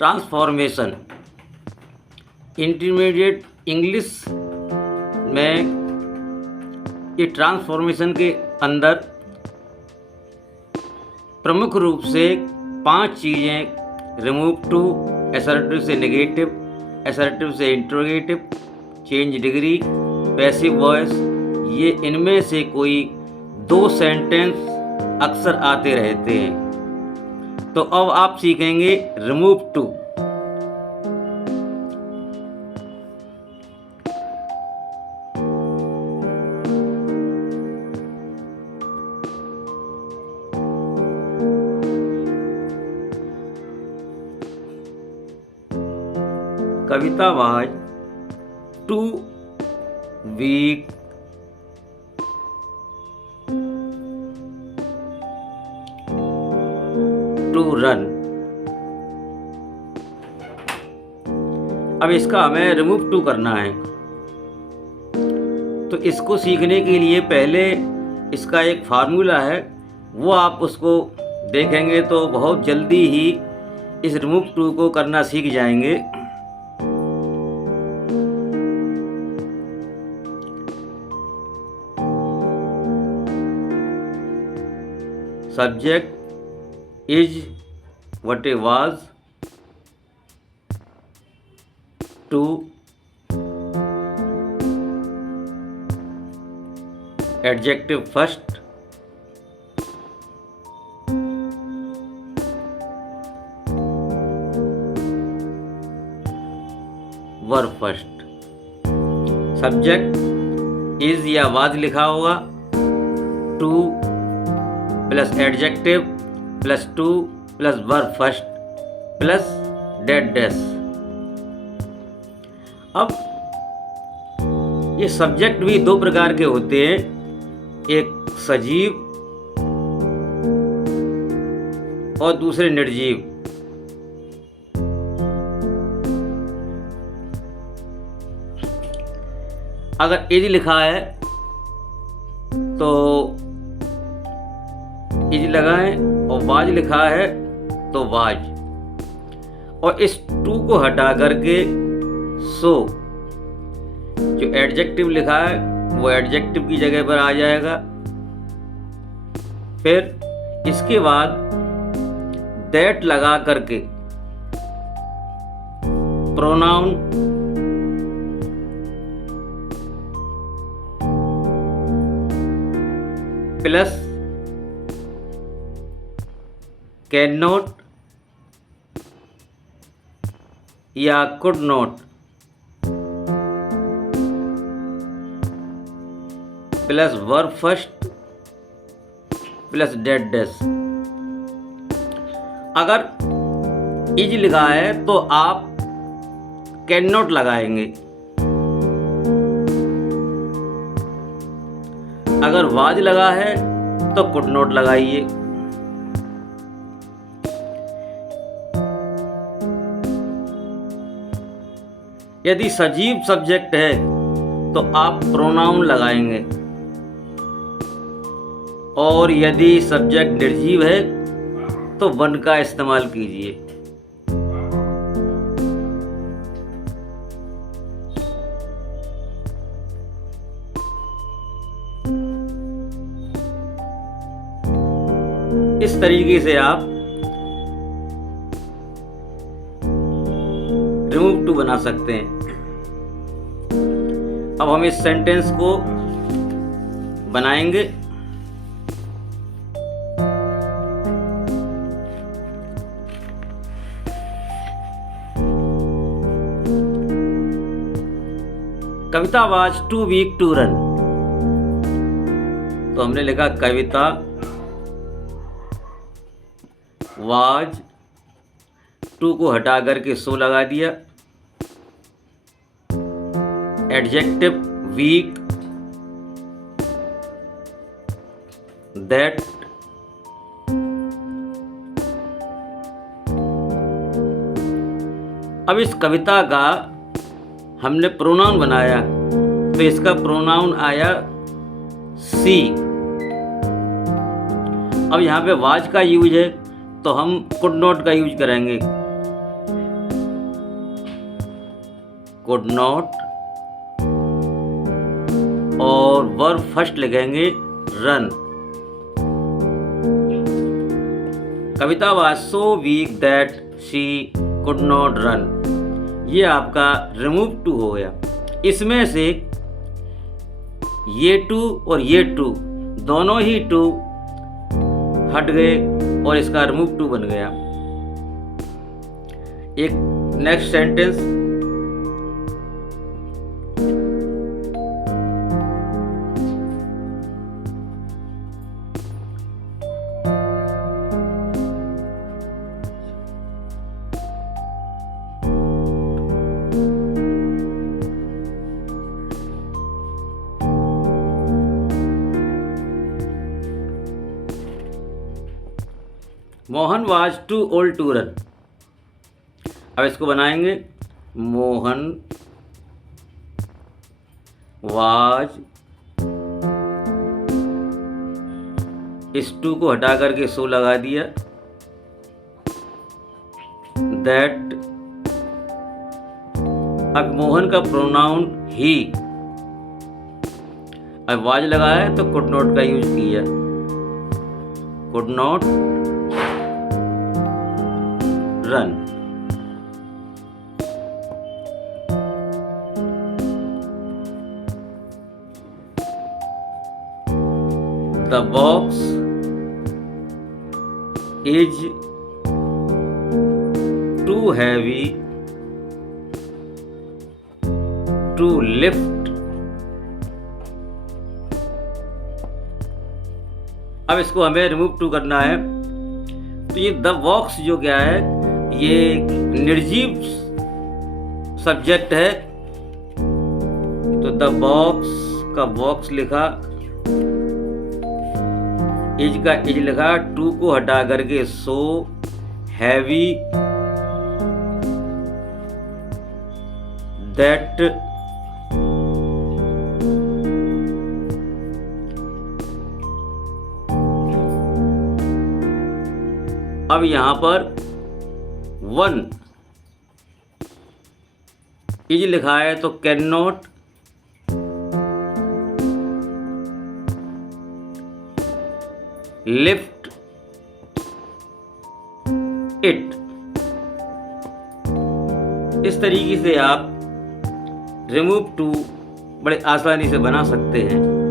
Transformation. Intermediate English में ये transformation के अंदर प्रमुख रूप से 5 चीज़ें रिमूव टू, असर्टिव से नेगेटिव, असर्टिव से interrogative, change degree, passive voice, ये इनमें से कोई 2 सेंटेंस अक्सर आते रहते हैं। तो अब आप सीखेंगे remove too. Kavita was too weak to run. अब इसका हमें रिमूव टू करना है। तो इसको सीखने के लिए पहले इसका एक फार्मूला है, वो आप उसको देखेंगे तो बहुत जल्दी ही इस रिमूव टू को करना सीख जाएंगे। Subject is what it was, to adjective first, verb first। Subject is या वाज लिखा होगा, two plus adjective plus two plus verb first plus dead dash. अब ये सब्जेक्ट भी 2 प्रकार के होते हैं, एक सजीव और दूसरे निर्जीव। अगर इज लिखा है तो इज लगाएं, और वाज लिखा है तो वाज, और इस टू को हटा करके सो। जो एडजेक्टिव लिखा है वो एडजेक्टिव की जगह पर आ जाएगा। फिर इसके बाद दैट लगा करके प्रोनाउन प्लस कैन नॉट या could not plus verb first plus dead dash. अगर इज लिखा है तो आप कैन नॉट लगाएंगे, अगर वाज लगा है तो कुड नॉट लगाइए। यदि सजीव सब्जेक्ट है तो आप प्रोनाउन लगाएंगे, और यदि सब्जेक्ट निर्जीव है तो वन का इस्तेमाल कीजिए। इस तरीके से आप रिमूव टू बना सकते हैं। अब हम इस सेंटेंस को बनाएंगे। Kavita was too weak to run. तो हमने लिखा कविता वाज, टू को हटा करके सो लगा दिया, एडजेक्टिव वीक, दैट, अब इस कविता का हमने प्रोनाउन बनाया, तो इसका प्रोनाउन आया सी। अब यहाँ पे वाज का यूज है तो हम कुड नॉट का यूज करेंगे। कुड नॉट, और वर्ब फर्स्ट लिखेंगे run. Kavita was so weak that she could not run, ये आपका रिमूव टू हो गया। इसमें से ये टू और ये टू दोनों ही टू हट गए और इसका रिमूव टू बन गया। एक next sentence, Mohan was too old to run. अब इसको बनाएंगे, मोहन वाज, इस टू को हटा करके सो लगा दिया, दैट। अब मोहन का प्रोनाउन ही, अब वाज लगा है तो कुड नॉट का यूज किया, could not run. The box is too heavy to lift। अब इसको हमें रिमूव टू करना है, तो ये द बॉक्स जो क्या है, ये निर्जीव सब्जेक्ट है, तो द बॉक्स का बॉक्स लिखा, इज का इज लिखा, टू को हटा करके सो, हैवी दैट, अब यहां पर वन इज लिखा है तो कैन नॉट, लिफ्ट इट। इस तरीके से आप रिमूव टू बड़े आसानी से बना सकते हैं।